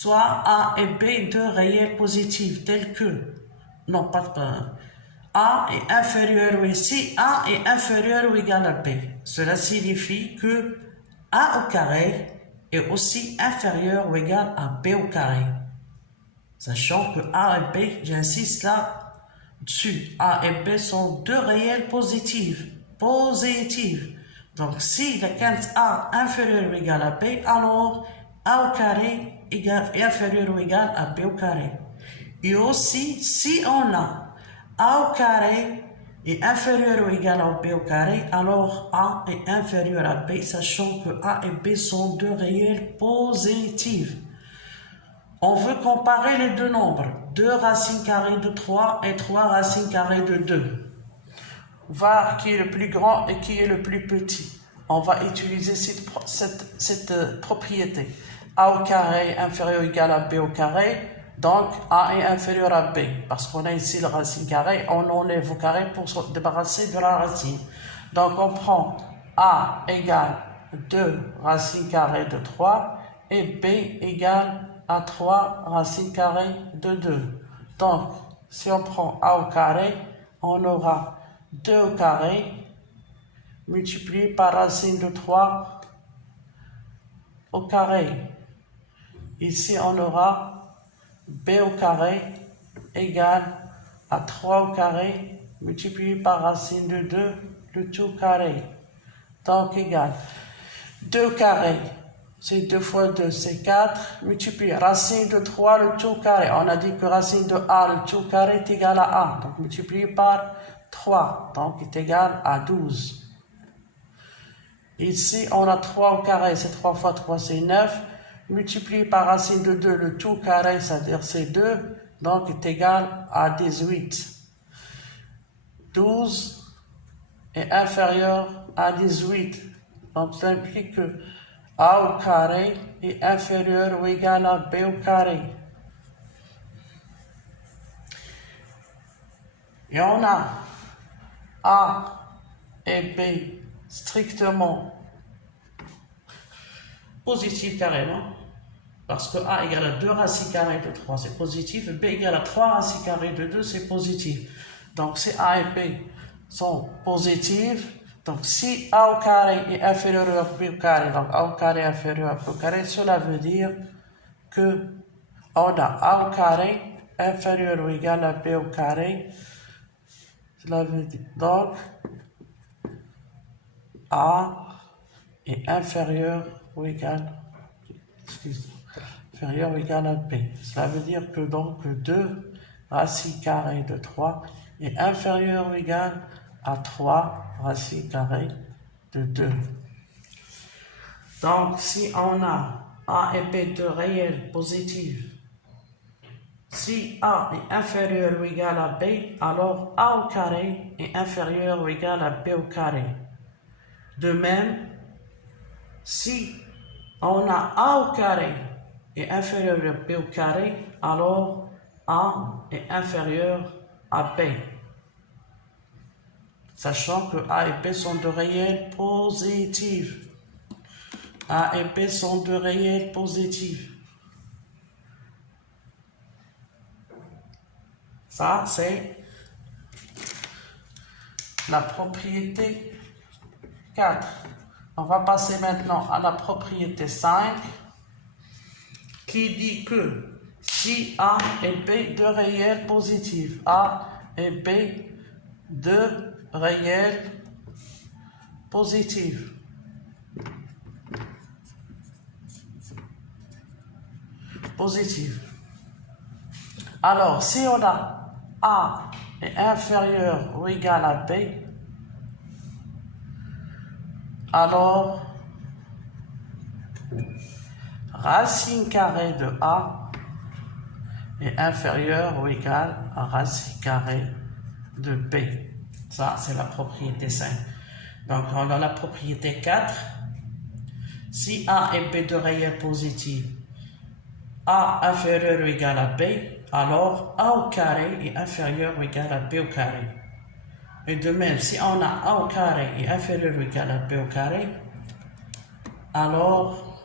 soit A et B deux réels positifs tels que, non pas A est inférieur ou si A est inférieur ou égal à B. Cela signifie que A au carré est aussi inférieur ou égal à B au carré. Sachant que A et B, j'insiste là dessus, A et B sont deux réels positifs. Donc si la quinte A inférieure ou égale à B, alors A au carré est inférieur ou égal à B au carré. Et aussi, si on a A au carré est inférieur ou égal à B au carré, alors A est inférieur à B, sachant que A et B sont deux réels positifs. On veut comparer les deux nombres, 2 racines carrées de 3 et 3 racines carrées de 2. Voir qui est le plus grand et qui est le plus petit. On va utiliser cette propriété. A au carré inférieur ou égal à B au carré. Donc, A est inférieur à B. Parce qu'on a ici la racine carrée, on enlève au carré pour se débarrasser de la racine. Donc, on prend A égale 2 racines carrées de 3 et B égale à 3 racines carrées de 2. Donc, si on prend A au carré, on aura 2 au carré multiplié par racine de 3 au carré. Ici, on aura B au carré égale à 3 au carré multiplié par racine de 2, le tout au carré. Donc, égal 2 au carré, c'est 2 fois 2, c'est 4, multiplié racine de 3, le tout au carré. On a dit que racine de A, le tout au carré est égal à A. Donc, multiplié par 3, donc est égal à 12. Ici, on a 3 au carré, c'est 3 fois 3, c'est 9. Multiplié par racine de 2, le tout au carré, c'est-à-dire c'est 2, donc est égal à 18. 12 est inférieur à 18. Donc, ça implique que A au carré est inférieur ou égal à B au carré. Et on a A et B strictement positifs carrément. Parce que A égale à 2 racines carrées de 3, c'est positif. Et B égale à 3 racines carrées de 2, c'est positif. Donc, si A et B sont positifs, donc si A au carré est inférieur à B au carré, donc A au carré est inférieur à B au carré, cela veut dire que on a A au carré inférieur ou égal à B au carré. Cela veut dire donc A est inférieur ou égal, inférieur ou égal à B. Cela veut dire que donc 2 racines carrées de 3 est inférieur ou égal à 3 racines carrées de 2. Donc, si on a A et B de réels positifs, si A est inférieur ou égal à B, alors A au carré est inférieur ou égal à B au carré. De même, si on a A au carré est inférieur à B au carré, alors A est inférieur à B. Sachant que A et B sont de réels positifs. A et B sont de réels positifs. Ça, c'est la propriété 4. On va passer maintenant à la propriété 5 qui dit que si A et B deux réels positifs, A et B deux réels positifs. Alors, si on a A est inférieur ou égal à B, alors racine carrée de A est inférieur ou égal à racine carrée de B. Ça, c'est la propriété 5. Donc, on a la propriété 4. Si A et B de réels positifs, A inférieur ou égal à B, alors A au carré est inférieur ou égal à B au carré. Et de même, si on a A au carré est inférieur ou égal à B au carré, alors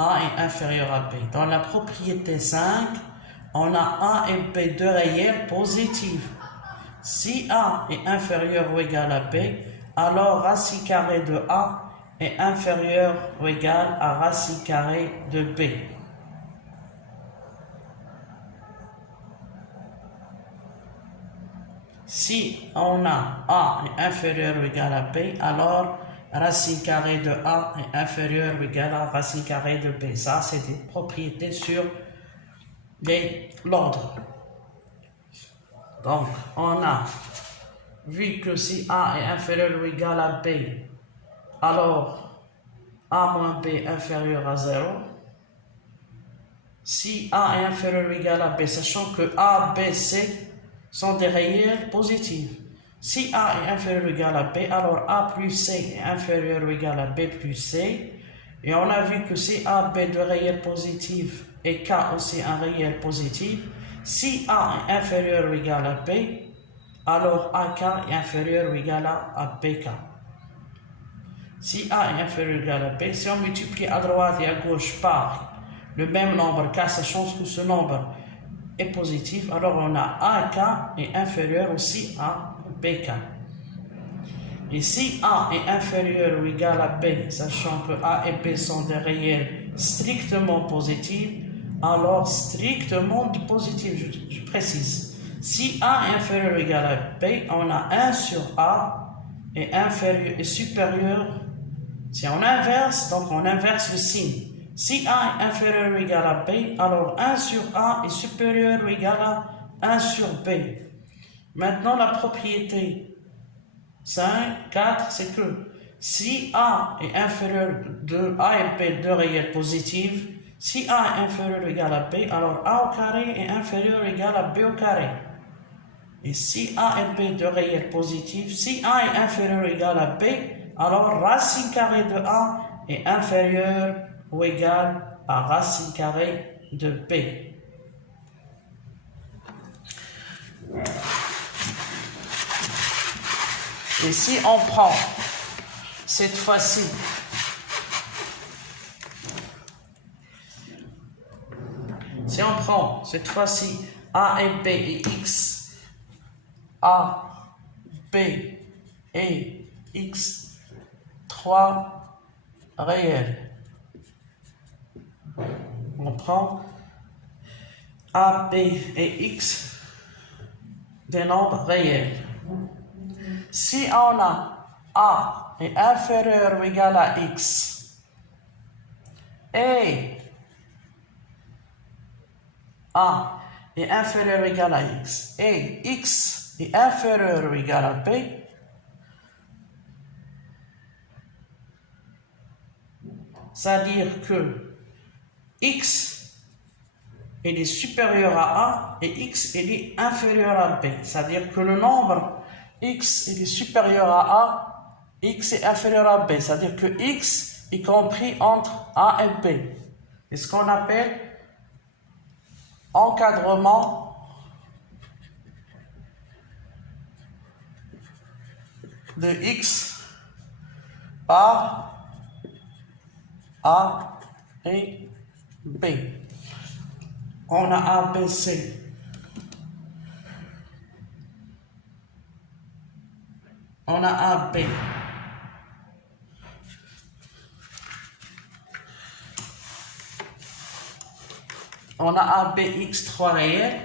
A est inférieur à B. Dans la propriété 5, on a A et B deux réels positifs. Si A est inférieur ou égal à B, alors racine carrée de A est inférieur ou égal à racine carrée de B. Si on a A est inférieur ou égal à B, alors racine carrée de A est inférieur ou égal à racine carrée de B. Ça, c'est des propriétés sur l'ordre. Donc, on a vu que si A est inférieur ou égal à B, alors A moins B est inférieur à 0. Si A est inférieur ou égal à B, sachant que A, B, C sont des réels positifs. Si A est inférieur ou égal à B, alors A plus C est inférieur ou égal à B plus C. Et on a vu que si A, B, deux réels positifs et K aussi un réel positif, si A est inférieur ou égal à B, alors AK est inférieur ou égal à BK. Si A est inférieur ou égal à B, si on multiplie à droite et à gauche par le même nombre K, sachant que ce nombre est positif, alors on a AK est inférieur aussi à BK. Et si A est inférieur ou égal à B, sachant que A et B sont des réels strictement positifs, alors strictement positif, je précise. Si A est inférieur ou égal à B, on a 1 sur A est inférieur et supérieur. Si on inverse, donc on inverse le signe. Si A est inférieur ou égal à B, alors 1 sur A est supérieur ou égal à 1 sur B. Maintenant, la propriété 5, 4, c'est que si A est inférieur de A et B, deux réels positifs, si A est inférieur ou égal à B, alors A au carré est inférieur ou égal à B au carré. Et si A et B, deux réels positifs, si A est inférieur ou égal à B, alors racine carrée de A est inférieur ou égal à racine carrée de B. Et si on prend cette fois-ci A et B et X, A, B et X, trois réels. On prend A, B et X, des nombres réels. Si on a A est inférieur ou égal à X et A est inférieur ou égal à X et X est inférieur ou égal à B, c'est-à-dire que X est supérieur à A et X est inférieur à B, c'est-à-dire que le nombre X est supérieur à A, X est inférieur à B, c'est-à-dire que X est compris entre A et B. C'est ce qu'on appelle encadrement de X par A et B. On a A, B, C. On a A, B. On a A, B, X, 3 réels.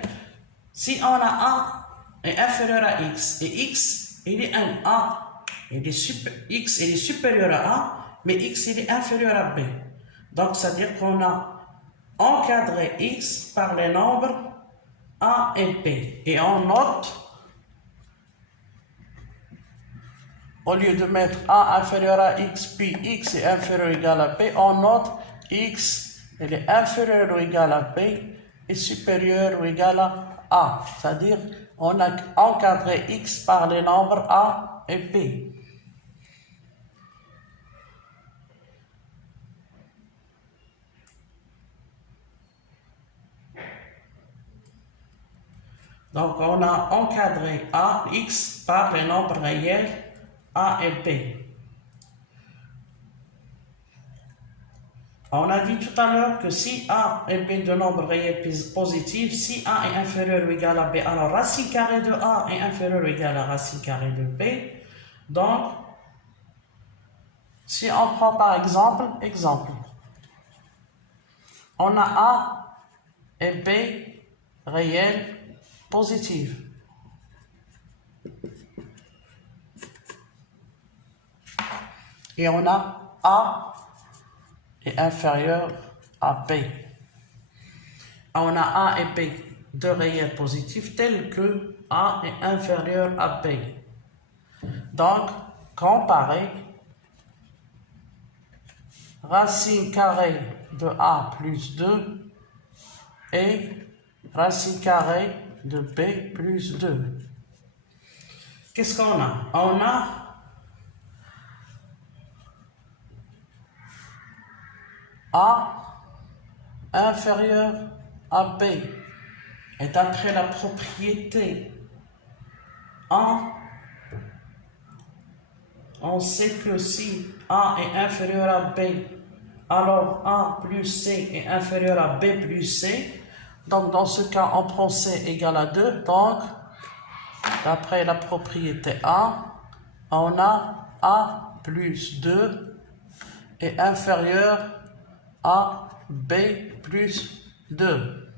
Si on a A est inférieur à X et X, il est un A, X il est supérieur à A, mais X il est inférieur à B. Donc, c'est-à-dire qu'on a encadré X par les nombres A et B. Et on note, au lieu de mettre A inférieur à X, puis X est inférieur ou égal à B, on note X il est inférieur ou égal à B et supérieur ou égal à A. C'est-à-dire, on a encadré X par les nombres A et B. Donc, on a encadré A, X par les nombres réels A et B. On a dit tout à l'heure que si A est B de nombre réel positif, si A est inférieur ou égal à B, alors racine carrée de A est inférieur ou égal à racine carrée de B. Donc, si on prend par exemple, on a A et B réel positif. Et on a A est inférieur à B. On a A et B, deux réels positifs tels que A est inférieur à B. Donc, comparer racine carrée de A plus 2 et racine carrée de B plus 2. Qu'est-ce qu'on a? On a A inférieur à B. Et d'après la propriété A, on sait que si A est inférieur à B, alors A plus C est inférieur à B plus C. Donc dans ce cas, on prend C égale à 2. Donc, d'après la propriété A, on a A plus 2 est inférieur à B plus 2.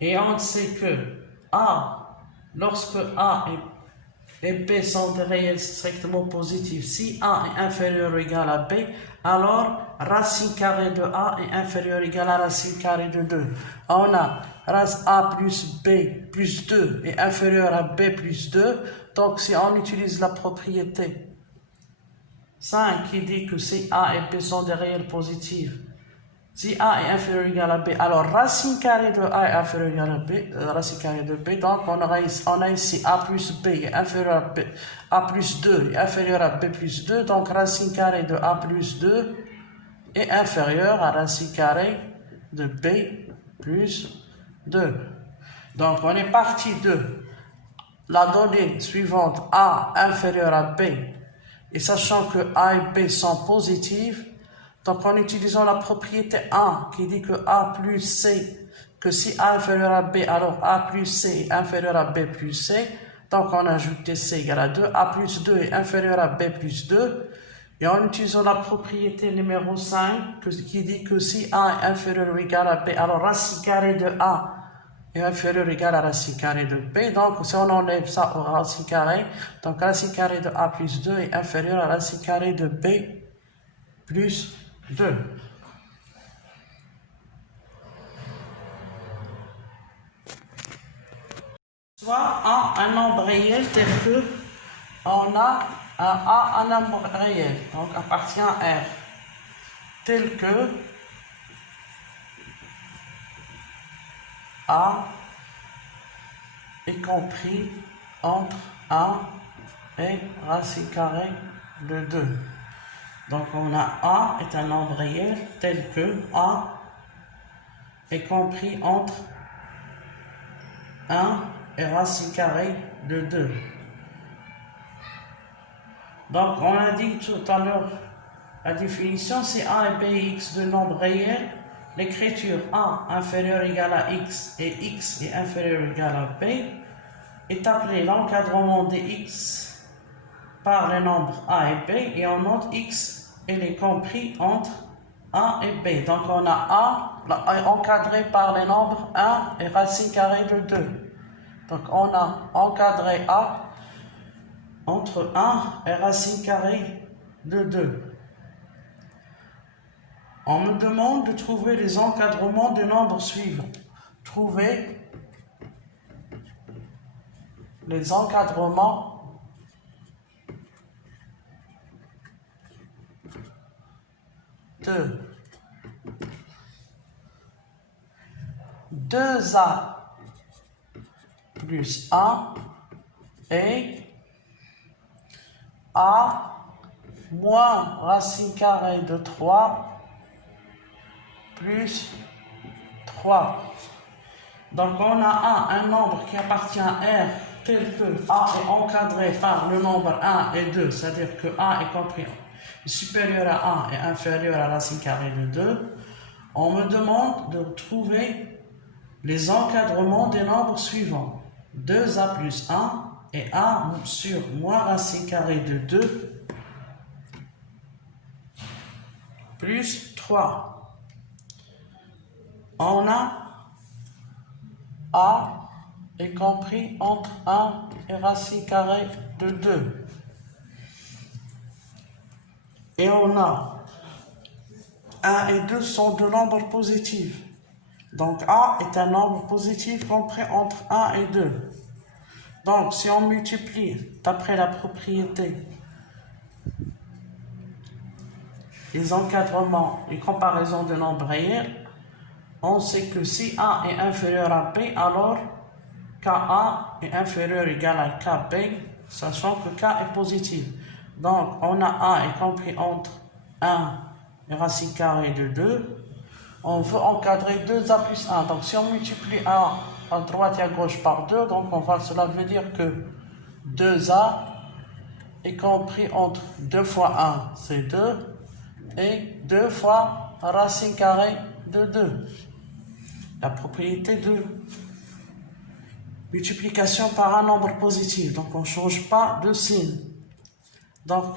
Et on sait que A, lorsque A et B sont des réels strictement positifs, si A est inférieur ou égal à B, alors racine carrée de A est inférieure ou égale à racine carrée de 2. On a A plus B plus 2 est inférieur à B plus 2. Donc si on utilise la propriété 5 qui dit que si A et B sont des réels positifs, si A est inférieur ou égal à B, alors racine carrée de A est inférieure ou égal à B, racine carrée de B, donc on a ici A plus B est inférieur à B, A plus 2 est inférieur à B plus 2, donc racine carrée de A plus 2 est inférieur à racine carrée de B plus 2. Donc on est parti de la donnée suivante, A inférieur à B, et sachant que A et B sont positifs, donc en utilisant la propriété A qui dit que A plus C, que si A est inférieur à B, alors A plus C est inférieur à B plus C, donc on ajoute C égale à 2, A plus 2 est inférieur à B plus 2, et en utilisant la propriété numéro 5 qui dit que si A est inférieur ou égal à B, alors racine carrée de A est inférieur ou égal à racine carrée de B, donc si on enlève ça au racine carrée, donc racine carrée de A plus 2 est inférieur à racine carrée de B plus 2. Soit A un nombre réel tel que on a un nombre réel, donc appartient à R, tel que A est compris entre 1 et racine carrée de 2. Donc on a A est un nombre réel tel que A est compris entre 1 et racine carrée de 2. Donc on a dit tout à l'heure la définition, si A et B et X de nombres réels, l'écriture A inférieur ou égal à X et X est inférieur ou égal à B est appelé l'encadrement des X par les nombres A et B, et on note X elle est compris entre A et B. Donc on a A encadré par les nombres 1 et racine carrée de 2. Donc on a encadré A entre 1 et racine carrée de 2. On me demande de trouver les encadrements des nombres suivants. Trouver les encadrements de 2A plus 1 et A moins racine carrée de 3 plus 3. Donc on a un nombre qui appartient à R tel que A est encadré par le nombre 1 et 2, c'est-à-dire que A est compris supérieur à 1 et inférieur à racine carrée de 2. On me demande de trouver les encadrements des nombres suivants. 2A plus 1 et A sur moins racine carrée de 2 plus 3. On a A est compris entre 1 et racine carrée de 2. Et on a 1 et 2 sont deux nombres positifs. Donc A est un nombre positif compris entre 1 et 2. Donc si on multiplie d'après la propriété les encadrements et comparaisons de nombres réels, on sait que si A est inférieur à B, alors KA est inférieur ou égal à KB, sachant que K est positif. Donc on a A est compris entre 1 et racine carrée de 2. On veut encadrer 2A plus 1. Donc si on multiplie A à droite et à gauche par 2, donc cela veut dire que 2A est compris entre 2 fois 1, c'est 2, et 2 fois racine carrée de 2. La propriété de multiplication par un nombre positif. Donc on ne change pas de signe. Donc,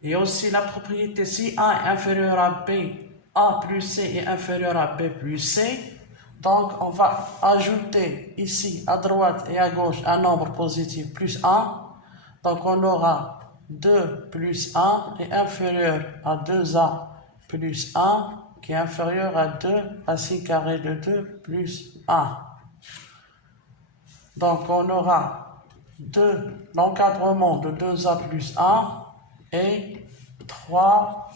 il y a aussi la propriété si A est inférieur à B, A plus C est inférieur à B plus C. Donc on va ajouter ici à droite et à gauche un nombre positif plus 1. Donc on aura 2 plus 1 est inférieur à 2A plus 1 qui est inférieur à 2 racine carrée de 2 plus 1. Donc on aura l'encadrement de 2A plus 1 et 3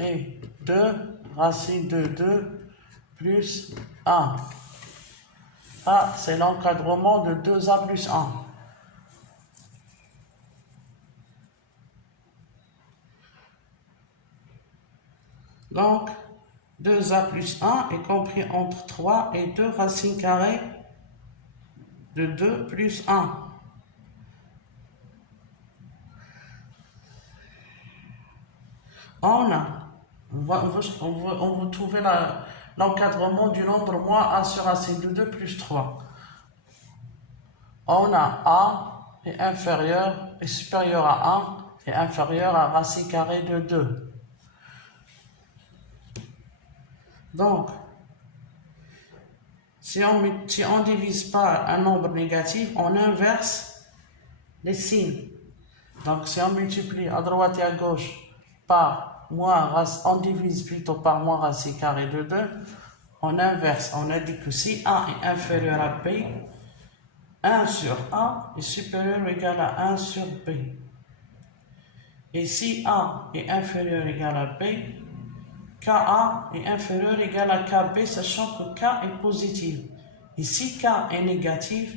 et 2 racine de 2 plus 1. Ça, c'est l'encadrement de 2A plus 1. Donc, 2A plus 1 est compris entre 3 et 2 racine carrée de 2 plus 1. On veut trouver l'encadrement du nombre moins A sur racine de 2 plus 3. On a A est supérieur à 1 et inférieur à racine carrée de 2. Donc, si on ne divise pas un nombre négatif, on inverse les signes. Donc, si on multiplie à droite et à gauche par on divise plutôt par moins racine carrée de 2, on inverse. On a dit que si A est inférieur à B, 1 sur A est supérieur ou égal à 1 sur B. Et si A est inférieur ou égal à B, KA est inférieur ou égal à KB, sachant que K est positif. Et si K est négatif,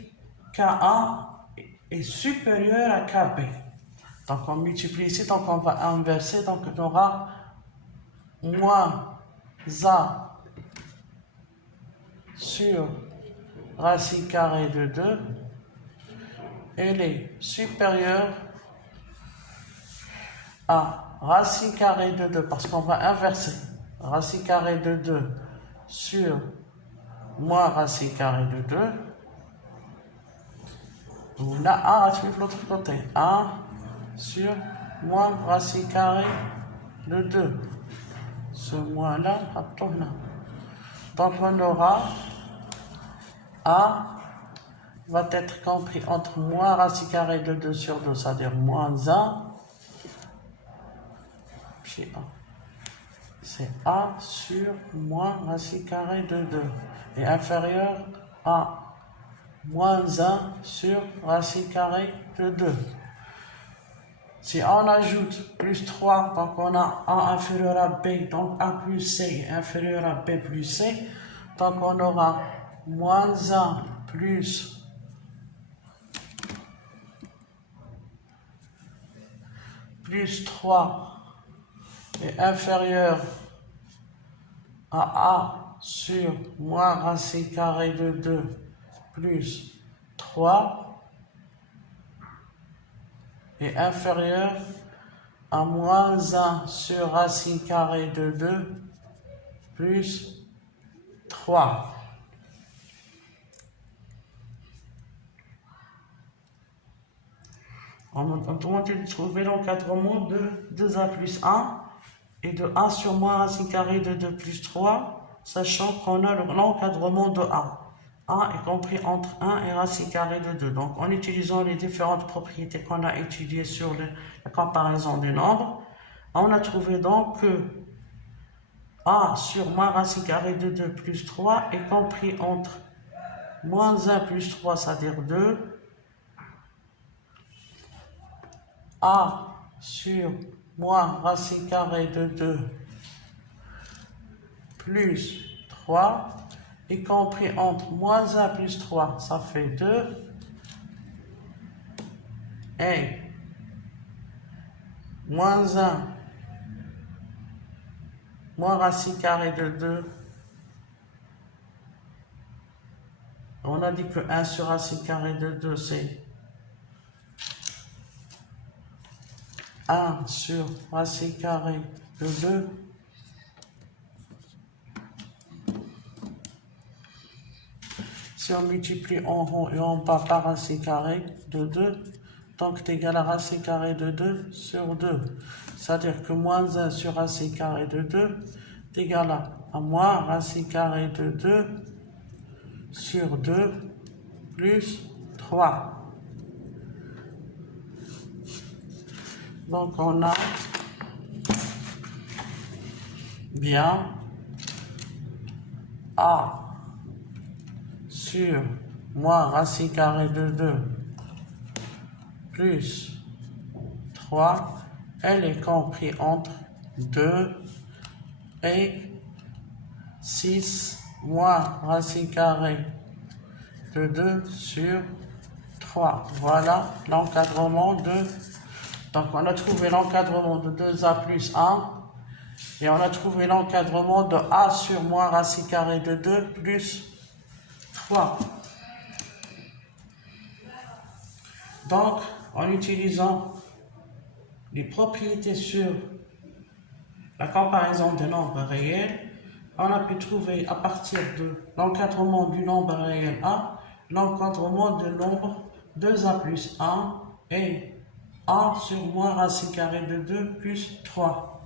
KA est supérieur à KB. Donc on multiplie ici, donc on va inverser, donc on aura moins A sur racine carrée de 2, elle est supérieure à racine carrée de 2, parce qu'on va inverser. Racine carrée de 2 sur moins racine carrée de 2. On a A à suivre l'autre côté. 1 sur moins racine carrée de 2. Ce moins-là, donc on aura A va être compris entre moins racine carrée de 2 sur 2, c'est-à-dire moins 1 chez A. C'est A sur moins racine carrée de 2 et inférieur à moins 1 sur racine carrée de 2. Si on ajoute plus 3, donc on a A inférieur à B, donc A plus C inférieur à B plus C, donc on aura moins 1 plus 3 est inférieur à A sur moins racine carrée de 2 plus 3 est inférieur à moins 1 sur racine carrée de 2 plus 3. On va trouver l'encadrement de 2a plus 1 et de 1 sur moins racine carrée de 2 plus 3, sachant qu'on a l'encadrement de 1. 1 est compris entre 1 et racine carrée de 2. Donc, en utilisant les différentes propriétés qu'on a étudiées sur la comparaison des nombres, on a trouvé donc que a sur moins racine carrée de 2 plus 3 est compris entre moins 1 plus 3, c'est-à-dire 2, a sur moins racine carrée de 2 plus 3, y compris entre moins 1 plus 3, ça fait 2, et moins 1, moins racine carrée de 2, on a dit que 1 sur racine carrée de 2, c'est 1 sur racine carrée de 2 si on multiplie en haut et en bas par racine carrée de 2, donc c'est égal à racine carrée de 2 sur 2. C'est-à-dire que moins 1 sur racine carrée de 2 est égal à moins racine carrée de 2 sur 2 plus 3. Donc on a bien a sur moins racine carrée de 2 plus 3, elle est comprise entre 2 et 6 moins racine carrée de 2 sur 3. Voilà l'encadrement de... Donc on a trouvé l'encadrement de 2a plus 1 et on a trouvé l'encadrement de a sur moins racine carrée de 2 plus 3. Donc, en utilisant les propriétés sur la comparaison des nombres réels, on a pu trouver à partir de l'encadrement du nombre réel a, l'encadrement du nombre 2a plus 1 et a sur moins racine carrée de 2 plus 3.